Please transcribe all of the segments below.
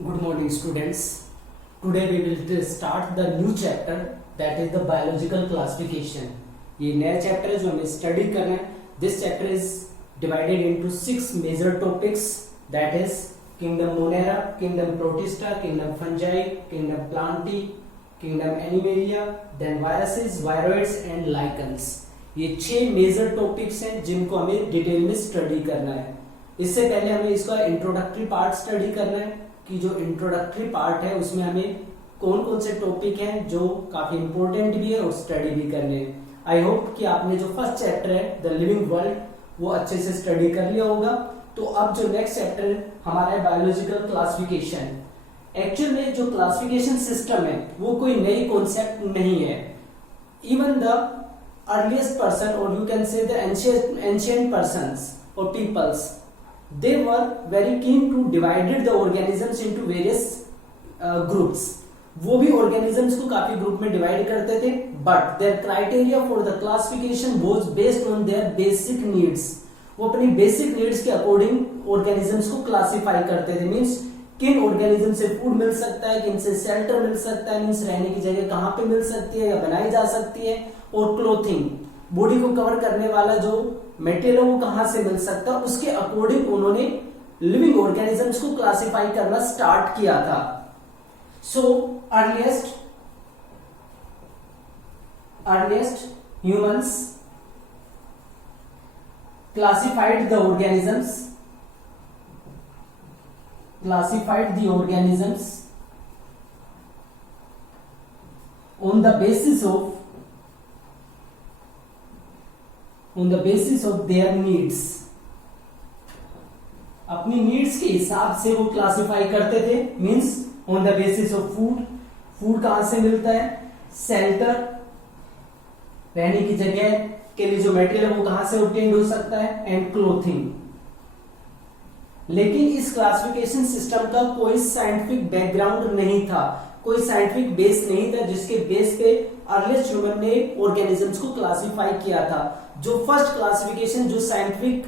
Good morning, students. Today we will start the new chapter, that is the biological classification. ये नया chapter है जो हमें study करना है. This chapter is divided into 6 major topics, that is kingdom Monera, kingdom Protista, kingdom Fungi, kingdom Plantae, kingdom Animalia, then viruses, viroids and lichens. ये 6 major topics हैं जिनको हमें डिटेल में स्टडी करना है. इससे पहले हमें इसका इंट्रोडक्टरी पार्ट स्टडी करना है कि जो इंट्रोडक्टरी पार्ट है उसमें हमें कौन कौन से टॉपिक हैं जो काफी इंपॉर्टेंट भी है और स्टडी भी करने हैं. आई होप कि आपने जो फर्स्ट चैप्टर है द लिविंग वर्ल्ड वो अच्छे से स्टडी कर लिया होगा. तो अब जो नेक्स्ट चैप्टर हमारा है बायोलॉजिकल क्लासिफिकेशन. एक्चुअल में जो क्लासिफिकेशन सिस्टम है वो कोई नई कॉन्सेप्ट नहीं है. इवन द अर्लीस्ट पर्सन और you can say the ancient persons और peoples, they were very keen to divided the organisms into various groups. वो भी organisms को काफी ग्रुप में डिवाइड करते थे, but their criteria for the classification was based on their basic needs. वो अपनी बेसिक नीड्स के अकॉर्डिंग organisms को क्लासिफाई करते थे. मीन्स किन organism से फूड मिल सकता है, किन से शेल्टर मिल सकता है, मीन्स रहने की जगह कहाँ पे मिल सकती है या बनाई जा सकती है, और क्लोथिंग बॉडी को कवर करने वाला जो मटेरियल वो कहां से मिल सकता है, उसके अकॉर्डिंग उन्होंने लिविंग ऑर्गेनिजम्स को क्लासिफाई करना स्टार्ट किया था. So earliest humans classified the organisms on the basis of their needs. अपनी नीड्स के हिसाब से वो क्लासिफाई करते थे. Means on the basis of food कहां से मिलता है, शेल्टर रहने की जगह के लिए जो मटेरियल है वो कहां से ऑब्टेन्ड हो सकता है, एंड क्लोथिंग. लेकिन इस क्लासिफिकेशन सिस्टम का कोई साइंटिफिक बैकग्राउंड नहीं था, कोई साइंटिफिक बेस नहीं था जिसके बेस पे अर्लीस्ट ह्यूमन ने ऑर्गेनिजम्स को क्लासिफाई किया था. जो फर्स्ट क्लासिफिकेशन जो साइंटिफिक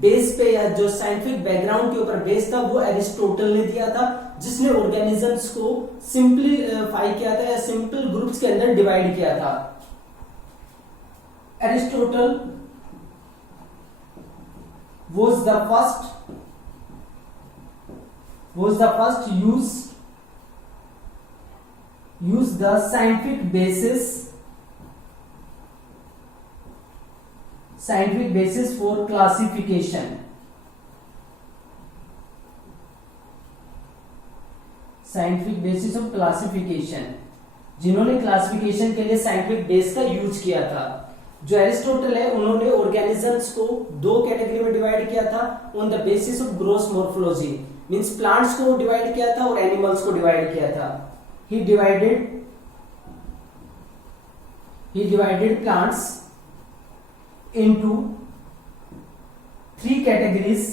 बेस पे या जो साइंटिफिक बैकग्राउंड के ऊपर बेस था वो एरिस्टोटल ने दिया था, जिसने ऑर्गेनिजम्स को सिंप्लीफाई किया था या सिंपल ग्रुप्स के अंदर डिवाइड किया था. Aristotle was the first use the scientific basis for classification. Scientific basis of classification, जिन्होंने क्लासिफिकेशन के लिए साइंटिफिक बेस का यूज किया था. जो एरिस्टोटल है उन्होंने ऑर्गेनिजम्स को 2 कैटेगरी में डिवाइड किया था on the basis of gross morphology. Means plants को डिवाइड किया था और एनिमल्स को डिवाइड किया था. He divided plants into 3 categories.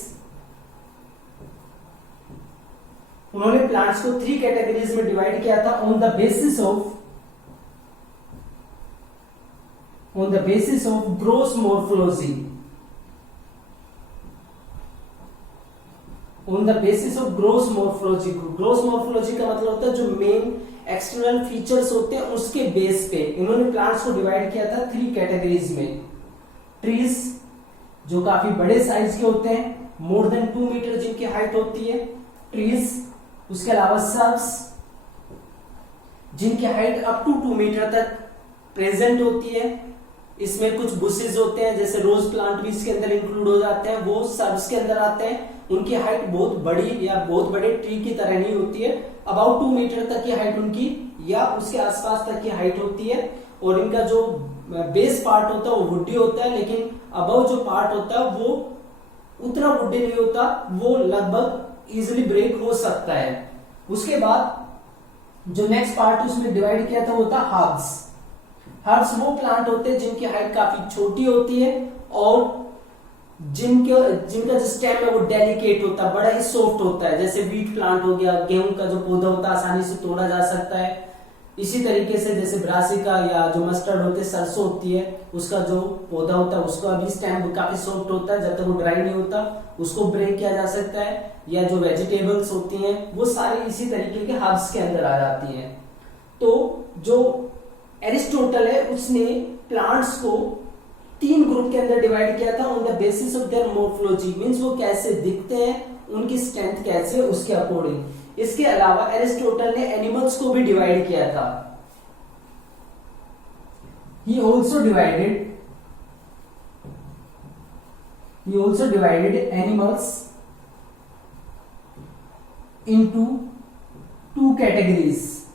उन्होंने प्लांट्स को 3 कैटेगरीज में डिवाइड किया था on the basis of gross morphology. Gross morphology का मतलब होता है जो मेन एक्सटर्नल फीचर्स होते हैं उसके बेस पे इन्होंने प्लांट्स को डिवाइड किया था 3 कैटेगरीज में. ट्रीज जो काफी बड़े साइज के होते हैं, मोर देन 2 मीटर जिनकी हाइट होती है, ट्रीज. उसके अलावा सब्स जिनकी हाइट अप टू 2 मीटर तक प्रेजेंट होती है. इसमें कुछ बुशेस होते हैं जैसे रोज प्लांट भी इसके अंदर इंक्लूड हो जाते हैं, वो सब्स के अंदर आते हैं. उनकी हाइट बहुत बड़ी या बहुत बड़े ट्री की तरह नहीं होती है, अबाउट 2 मीटर तक की हाइट उनकी या उसके आसपास तक की हाइट होती है. और इनका जो बेस पार्ट होता है वो वुडी होता है, लेकिन अबव जो पार्ट होता है वो उतना वुडी नहीं होता, वो लगभग इजिली ब्रेक हो सकता है. उसके बाद जो नेक्स्ट पार्ट उसमें डिवाइड किया था वो था हर्ब्स वो प्लांट होते हैं जिनकी हाइट काफी छोटी होती है और जिनका जो स्टेम है वो डेलिकेट होता है, बड़ा ही सॉफ्ट होता है. जैसे व्हीट प्लांट हो गया, गेहूं का जो पौधा होता है आसानी से तोड़ा जा सकता है. इसी तरीके से जैसे ब्रासिका या जो मस्टर्ड होते हैं, सरसों होती है, उसका जो पौधा होता है उसका भी स्टेम काफी सॉफ्ट होता है, जब तक वो ड्राई नहीं होता उसको ब्रेक किया जा सकता है। या जो वेजिटेबल्स होती हैं वो सारी इसी तरीके के हर्ब्स के अंदर आ जाती हैं। तो जो एरिस्टोटल है उसने प्लांट्स को 3 ग्रुप के अंदर डिवाइड किया था on the basis of their morphology, means वो कैसे दिखते हैं, उनकी स्ट्रेंथ कैसे है उसके अकॉर्डिंग। इसके अलावा एरिस्टोटल ने एनिमल्स को भी डिवाइड किया था। He also divided animals into 2 categories.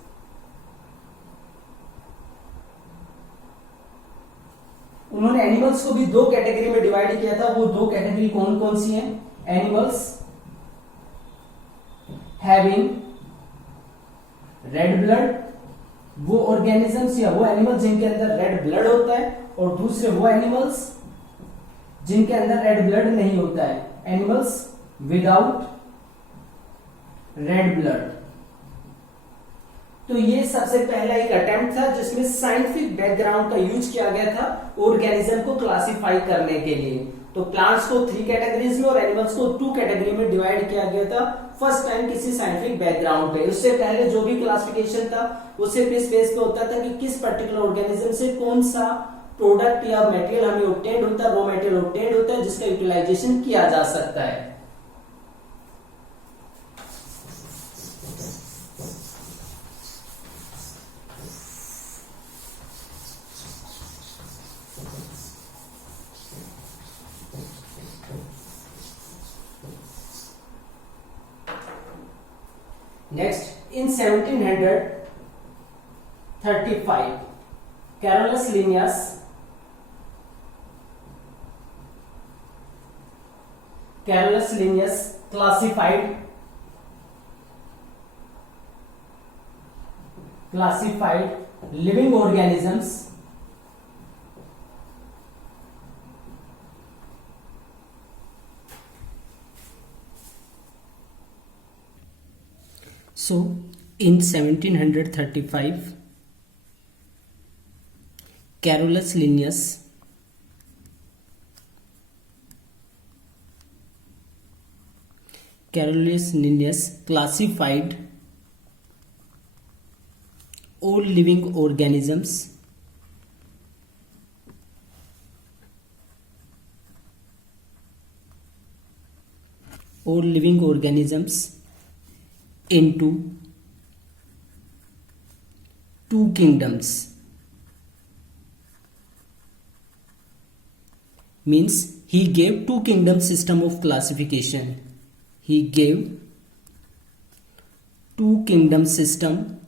उन्होंने एनिमल्स को भी 2 कैटेगरी में डिवाइड किया था। वो 2 कैटेगरी कौन कौन सी हैं? एनिमल्स हैविंग रेड ब्लड, वो ऑर्गेनिजम्स या वो एनिमल्स जिनके अंदर रेड ब्लड होता है, और दूसरे वो एनिमल्स जिनके अंदर रेड ब्लड नहीं होता है, एनिमल्स विदाउट रेड ब्लड। तो ये सबसे पहला एक अटेम्प्ट था जिसमें साइंटिफिक बैकग्राउंड का यूज किया गया था ऑर्गेनिज्म को क्लासिफाई करने के लिए। तो प्लांट्स को 3 कैटेगरीज में और एनिमल्स को 2 कैटेगरी में डिवाइड किया गया था फर्स्ट टाइम किसी साइंटिफिक बैकग्राउंड पे। उससे पहले जो भी क्लासिफिकेशन था वो सिर्फ इस बेस पे होता था कि किस पर्टिकुलर ऑर्गेनिज्म से कौन सा प्रोडक्ट या मटेरियल हमें ऑब्टेन्ड होता है, रॉ मटेरियल ऑब्टेन्ड होता है जिसका यूटिलाइजेशन किया जा सकता है। Next, in 1735, Carolus Linnaeus classified living organisms So, in 1735, Carolus Linnaeus classified all living organisms into 2 kingdoms, means he gave 2 kingdom system of classification. He gave 2 kingdom system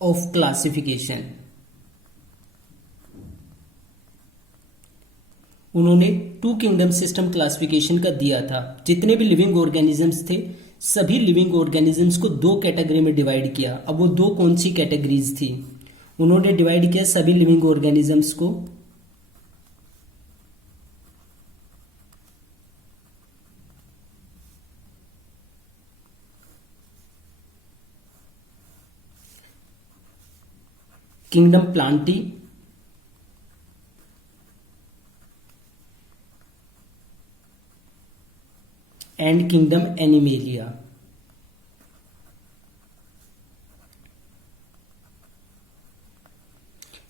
of classification. उन्होंने 2 kingdom system classification का दिया था। जितने भी living organisms थे सभी living organisms को 2 category में डिवाइड किया। अब वो 2 कौन सी कैटेगरीज थी? उन्होंने डिवाइड किया सभी लिविंग ऑर्गेनिजम्स को kingdom Plantae and kingdom animalia.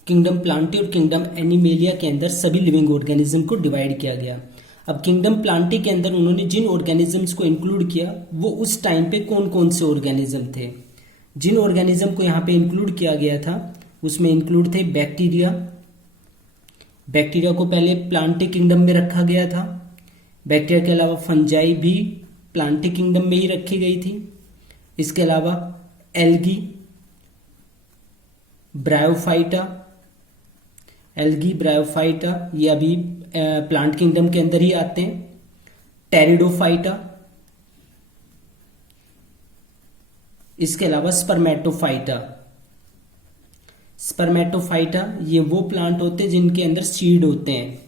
Kingdom Plantae और किंगडम एनिमेलिया के अंदर सभी लिविंग ऑर्गेनिज्म को डिवाइड किया गया। अब किंगडम प्लांटी के अंदर उन्होंने जिन ऑर्गेनिजम्स को इंक्लूड किया वो उस टाइम पे कौन कौन से ऑर्गेनिज्म थे। जिन ऑर्गेनिज्म को यहाँ पे इंक्लूड किया गया था उसमें इंक्लूड थे बैक्टीरिया। बैक्टीरिया को पहले प्लांटी किंगडम में रखा गया था। बैक्टीरिया के अलावा फंजाई भी प्लांटी किंगडम में ही रखी गई थी। इसके अलावा एल्गी, ब्रायोफाइटा ये अभी प्लांट किंगडम के अंदर ही आते हैं। टेरिडोफाइटा, इसके अलावा स्पर्मेटोफाइटा ये वो प्लांट होते हैं जिनके अंदर सीड होते हैं।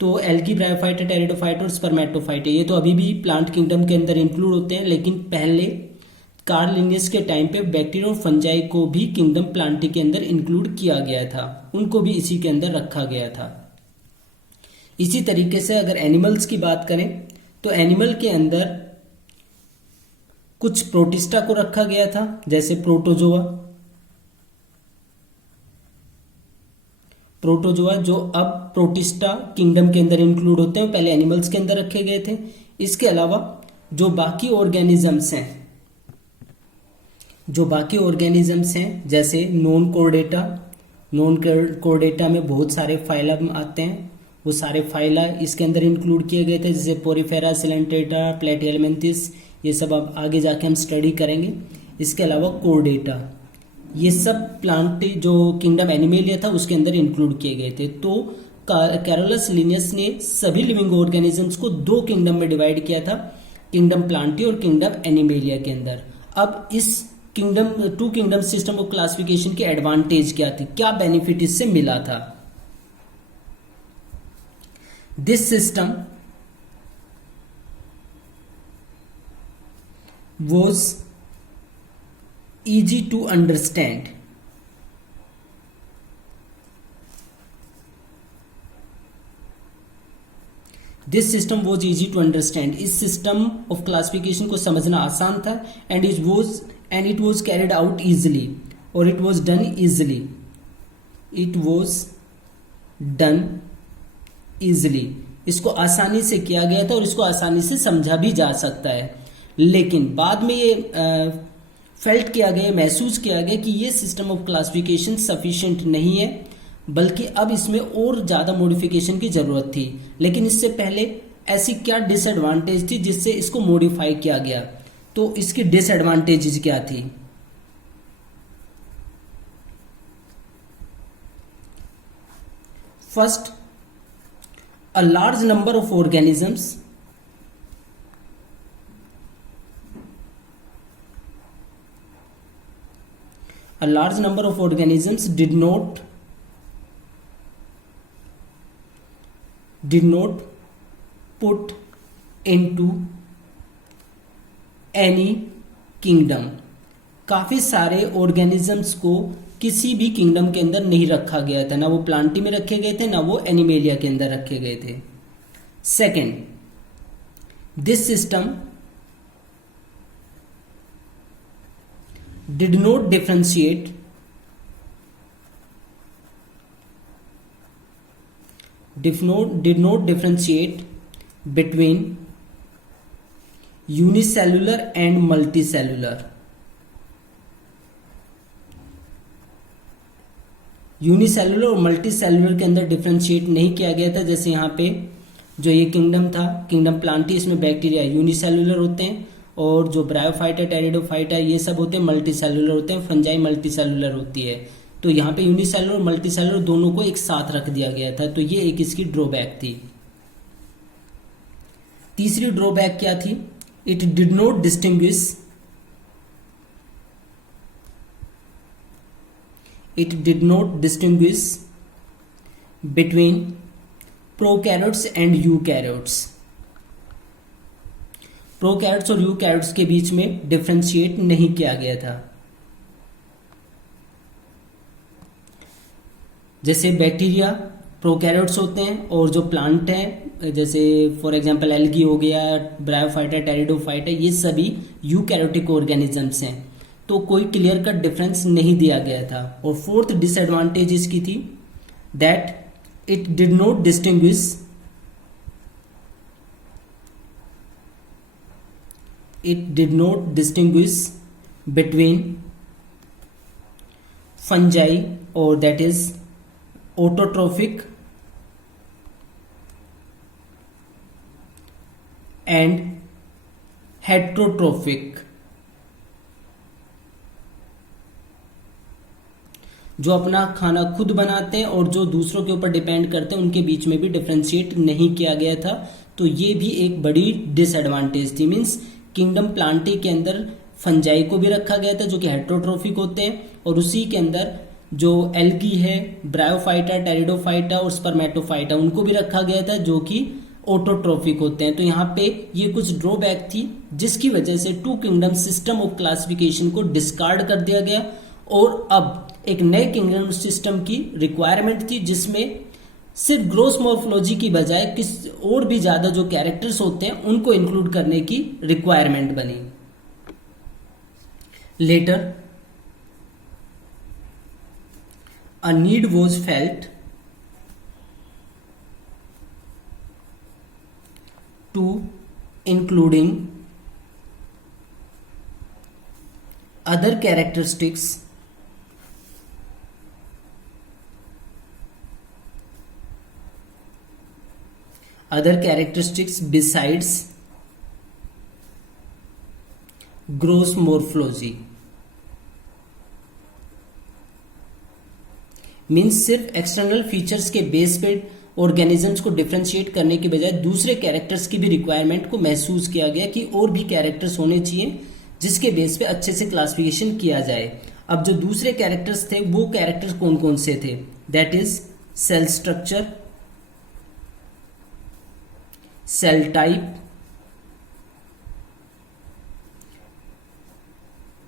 तो तो एल्गी, ब्रायोफाइटा, टेरिडोफाइटा और स्पर्मेटोफाइटा ये तो अभी भी प्लांट किंगडम के अंदर इंक्लूड होते हैं, लेकिन पहले कार्ल लिनियस के टाइम पे बैक्टीरिया और फंजाई को भी किंगडम प्लांटी के अंदर इंक्लूड किया गया था, उनको भी इसी के अंदर रखा गया था। इसी तरीके से अगर एनिमल्स की बात करें तो एनिमल के अंदर कुछ प्रोटिस्टा को रखा गया था, जैसे प्रोटोजोआ जो अब प्रोटिस्टा किंगडम के अंदर इंक्लूड होते हैं, पहले एनिमल्स के अंदर रखे गए थे। इसके अलावा जो बाकी ऑर्गेनिजम्स हैं जैसे नॉन कोर्डेटा में बहुत सारे फाइलम आते हैं, वो सारे फाइला इसके अंदर इंक्लूड किए गए थे, जैसे पोरिफेरा, सिलेंट्रेटा, प्लेटिहेलमिन्थिस, ये सब अब आगे जाके हम स्टडी करेंगे। इसके अलावा कोर्डेटा, ये सब प्लांट जो किंगडम एनिमेलिया था उसके अंदर इंक्लूड किए गए थे। तो कैरोलस लिनियस ने सभी लिविंग ऑर्गेनिजम्स को दो किंगडम में डिवाइड किया था, किंगडम प्लांटी और किंगडम एनिमेलिया के अंदर। अब इस two kingdom system of classification के एडवांटेज क्या थी, क्या बेनिफिट इससे मिला था? This system was easy to understand. This system was easy to understand. इस सिस्टम ऑफ क्लासिफिकेशन को समझना आसान था, and it was carried out easily, और it was done easily. It was done easily. इसको आसानी से किया गया था और इसको आसानी से समझा भी जा सकता है। लेकिन बाद में ये फेल्ट किया गया, महसूस किया गया कि ये सिस्टम ऑफ क्लासिफिकेशन सफिशिएंट नहीं है, बल्कि अब इसमें और ज़्यादा मॉडिफिकेशन की ज़रूरत थी। लेकिन इससे पहले ऐसी क्या डिसएडवांटेज थी जिससे इसको मॉडिफाई किया गया? तो इसकी डिसएडवांटेजेस क्या थी? First, a large number of organisms A large number of organisms did not put into any kingdom. काफी सारे ऑर्गेनिजम्स को किसी भी किंगडम के अंदर नहीं रखा गया था, ना वो प्लांटी में रखे गए थे, ना वो एनिमेलिया के अंदर रखे गए थे। Second, this system did not differentiate between unicellular and multicellular. Unicellular और मल्टीसेलुलर के अंदर डिफ्रेंशिएट नहीं किया गया था। जैसे यहाँ पे जो ये किंगडम था, किंगडम प्लांटी, इसमें बैक्टीरिया यूनिसेलुलर होते हैं, और जो ब्रायोफाइटा, टेरिडोफाइटा ये सब होते हैं मल्टीसेलुलर होते हैं, फंजाई मल्टीसेलुलर होती है। तो यहाँ पे यूनिसेलुलर और मल्टीसेलुलर दोनों को एक साथ रख दिया गया था, तो ये एक इसकी ड्रॉबैक थी। तीसरी ड्रॉबैक क्या थी? It did not distinguish between prokaryotes and eukaryotes. Prokaryotes और यूकैरियोट्स के बीच में डिफरेंशिएट नहीं किया गया था। जैसे बैक्टीरिया प्रोकैरियोट्स होते हैं और जो प्लांट है, जैसे फॉर एग्जांपल एल्गी हो गया, ब्रायोफाइटा, टेरिडोफाइटा, ये सभी यूकैरियोटिक ऑर्गेनिजम्स हैं, तो कोई क्लियर कट डिफरेंस नहीं दिया गया था। और फोर्थ डिसएडवांटेज इसकी थी that it did not distinguish between fungi, or that is autotrophic and heterotrophic। जो अपना खाना खुद बनाते हैं और जो दूसरों के ऊपर डिपेंड करते हैं, उनके बीच में भी डिफरेंशिएट नहीं किया गया था। तो ये भी एक बड़ी डिसएडवांटेज थी। मीन्स किंगडम प्लांटी के अंदर फंजाई को भी रखा गया था जो कि हेट्रोट्रोफिक होते हैं, और उसी के अंदर जो एल्गी है, ब्रायोफाइटा, टेरिडोफाइटा और स्पर्मेटोफाइटा, उनको भी रखा गया था जो कि ऑटोट्रोफिक होते हैं। तो यहाँ पे ये कुछ ड्रॉबैक थी जिसकी वजह से two kingdom system of classification को डिस्कार्ड कर दिया गया और अब एक नए किंगडम सिस्टम की रिक्वायरमेंट थी जिसमें सिर्फ ग्रोस मॉर्फोलॉजी की बजाय किस और भी ज्यादा जो कैरेक्टर्स होते हैं उनको इंक्लूड करने की रिक्वायरमेंट बनी। Later a need was felt to including other characteristics besides gross morphology। Means सिर्फ एक्सटर्नल फीचर्स के बेस पे ऑर्गेनिजम्स को डिफ्रेंशिएट करने के बजाय दूसरे कैरेक्टर्स की भी रिक्वायरमेंट को महसूस किया गया कि और भी कैरेक्टर्स होने चाहिए जिसके बेस पे अच्छे से क्लासिफिकेशन किया जाए। अब जो दूसरे कैरेक्टर्स थे वो कैरेक्टर्स कौन कौन से थे? That is cell structure, cell type,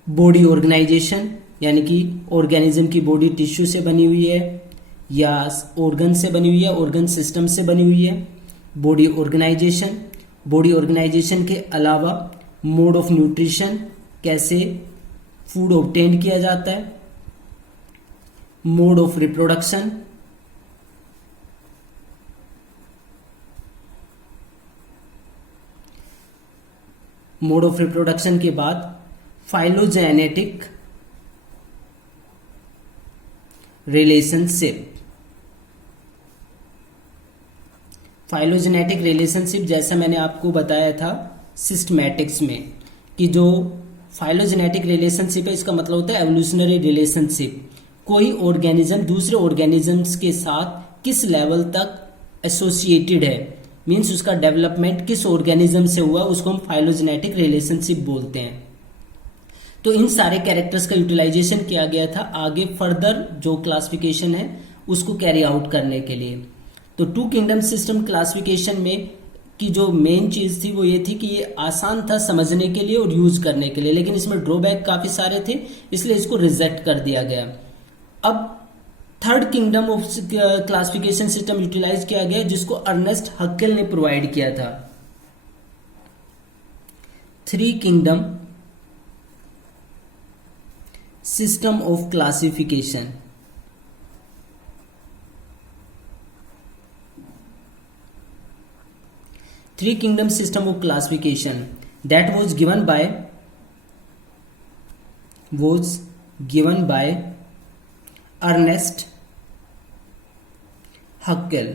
body organisation यानी कि ऑर्गेनिज्म की बॉडी टिश्यू से बनी हुई है या ऑर्गन से बनी हुई है, ऑर्गन सिस्टम से बनी हुई है, बॉडी ऑर्गेनाइजेशन। बॉडी ऑर्गेनाइजेशन के अलावा मोड ऑफ न्यूट्रिशन, कैसे फूड ऑब्टेन किया जाता है, mode of reproduction, mode of reproduction के बाद फाइलोजेनेटिक रिलेशनशिप। फाइलोजेनेटिक रिलेशनशिप जैसा मैंने आपको बताया था सिस्टमैटिक्स में कि जो फाइलोजेनेटिक रिलेशनशिप है इसका मतलब होता है एवोल्यूशनरी रिलेशनशिप। कोई ऑर्गेनिज्म दूसरे ऑर्गेनिजम्स के साथ किस लेवल तक एसोसिएटेड है, मीन्स उसका डेवलपमेंट किस ऑर्गेनिज्म से हुआ, उसको हम फाइलोजेनेटिक रिलेशनशिप बोलते हैं। तो इन सारे कैरेक्टर्स का यूटिलाइजेशन किया गया था आगे फर्दर जो क्लासिफिकेशन है उसको कैरी आउट करने के लिए। तो टू किंगडम सिस्टम क्लासिफिकेशन में की जो मेन चीज थी वो ये थी कि ये आसान था समझने के लिए और यूज करने के लिए, लेकिन इसमें ड्रॉबैक काफी सारे थे इसलिए इसको रिजेक्ट कर दिया गया। अब third kingdom of classification system utilise किया गया जिसको अर्नेस्ट हक्केल ने प्रोवाइड किया था। Three kingdom system of classification. Three kingdom system of classification that was given by Ernest Haeckel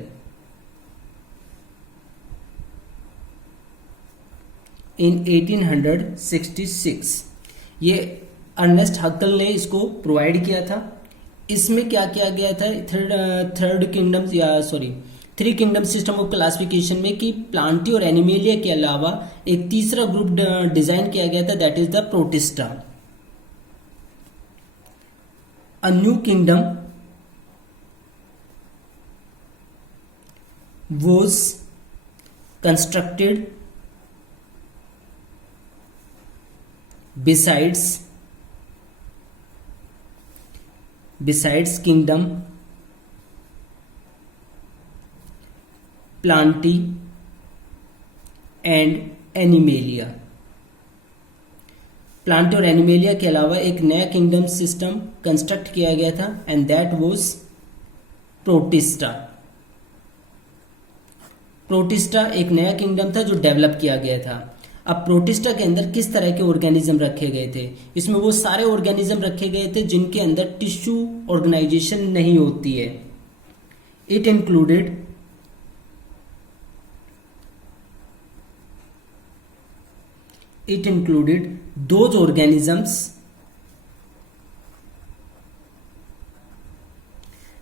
in 1866। ये अर्नेस्ट हक्केल ने इसको प्रोवाइड किया था। इसमें क्या किया गया था three kingdom system of classification में कि प्लांटी और एनिमेलिया के अलावा एक तीसरा ग्रुप डिजाइन किया गया था that is the protista. A new kingdom was constructed besides kingdom Plantae and Animalia। Plantae और एनिमेलिया के अलावा एक नया किंगडम सिस्टम कंस्ट्रक्ट किया गया था and that was protista. Protista एक नया किंगडम था जो डेवलप किया गया था। अब प्रोटिस्टा के अंदर किस तरह के ऑर्गेनिज्म रखे गए थे? इसमें वो सारे ऑर्गेनिज्म रखे गए थे जिनके अंदर टिश्यू ऑर्गेनाइजेशन नहीं होती है। It included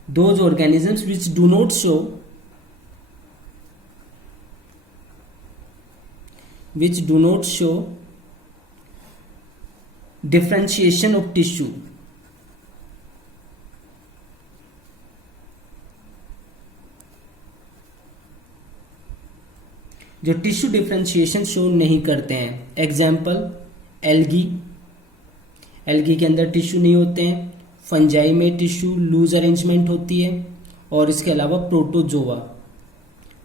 those organisms which do not show differentiation of tissue जो टिश्यू डिफरेंशिएशन शो नहीं करते हैं। एग्जाम्पल एल्गी, एल्गी के अंदर टिश्यू नहीं होते हैं। फंजाई में टिश्यू लूज अरेंजमेंट होती है। और इसके अलावा प्रोटोजोआ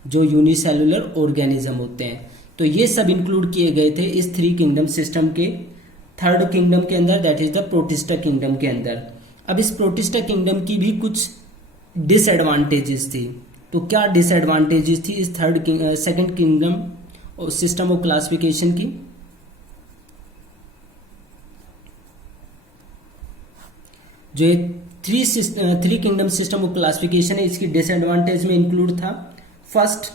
जो यूनिसेलुलर ऑर्गेनिज्म होते हैं। तो ये सब इंक्लूड किए गए थे इस 3 किंगडम सिस्टम के थर्ड किंगडम के अंदर, that is the protista kingdom के अंदर। अब इस प्रोटिस्टा किंगडम की भी कुछ डिसएडवांटेजेस थी। तो क्या डिसएडवांटेजेस थी इस second kingdom system of classification की? जो ये three kingdom system of classification है, इसकी डिसएडवांटेज में इंक्लूड था first,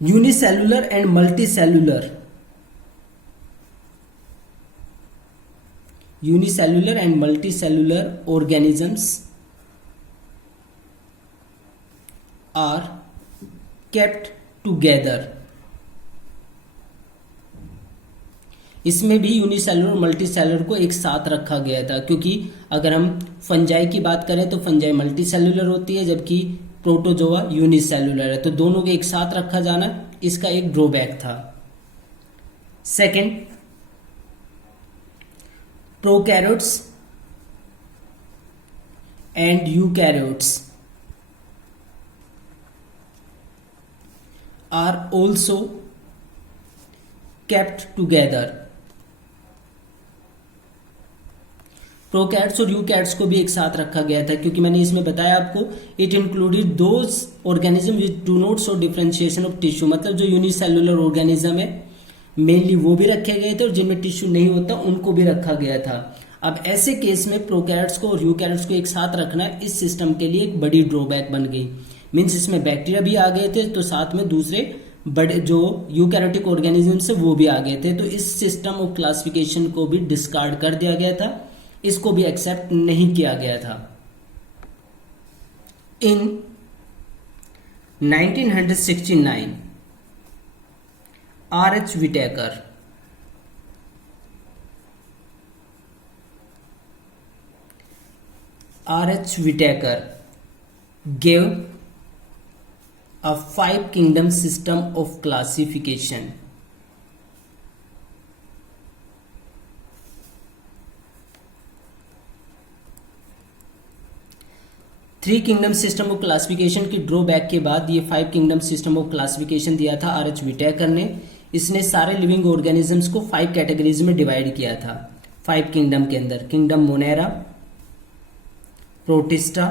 unicellular and multicellular, unicellular and multicellular organisms are kept together। इसमें भी यूनिसेलुलर मल्टीसेलुलर को एक साथ रखा गया था, क्योंकि अगर हम फंजाई की बात करें तो फंजाई मल्टीसेलुलर होती है जबकि प्रोटोजोआ यूनिसेलुलर है। तो दोनों को एक साथ रखा जाना इसका एक ड्रॉबैक था। Second, prokaryotes and eukaryotes are also kept together। प्रोकैट्स और यूकैट्स को भी एक साथ रखा गया था, क्योंकि मैंने इसमें बताया आपको it included those organism which do not show differentiation of tissue. मतलब जो यूनिसेलुलर ऑर्गेनिज्म है मेनली वो भी रखे गए थे और जिनमें टिश्यू नहीं होता उनको भी रखा गया था। अब ऐसे केस में प्रोकैरियोट्स को और यूकैरियोट्स को एक साथ रखना इस सिस्टम के लिए एक बड़ी ड्रॉबैक बन गई। मीन्स इसमें बैक्टीरिया भी आ गए थे तो साथ में दूसरे बड़े जो यूकैरियोटिक ऑर्गेनिजम्स है वो भी आ गए थे। तो इस सिस्टम ऑफ क्लासिफिकेशन को भी डिस्कार्ड कर दिया गया था, इसको भी एक्सेप्ट नहीं किया गया था। इन 1969 R.H. Whittaker gave a 5 kingdom system of classification। Three kingdom system of classification की ड्रॉबैक के बाद ये 5 किंगडम सिस्टम ऑफ क्लासिफिकेशन दिया था R.H. Whittaker ने। इसने सारे लिविंग ऑर्गेनिजम्स को 5 कैटेगरीज में डिवाइड किया था 5 किंगडम के अंदर। किंगडम मोनेरा, प्रोटिस्टा,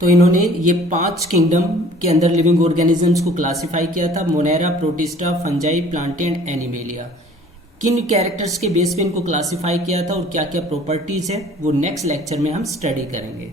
तो इन्होंने ये 5 किंगडम के अंदर लिविंग ऑर्गेनिजम्स को क्लासिफाई किया था, Monera, protista, fungi, Plantae and animalia. किन कैरेक्टर्स के बेस पे इनको क्लासिफाई किया था और क्या क्या प्रॉपर्टीज है वो नेक्स्ट लेक्चर में हम स्टडी करेंगे।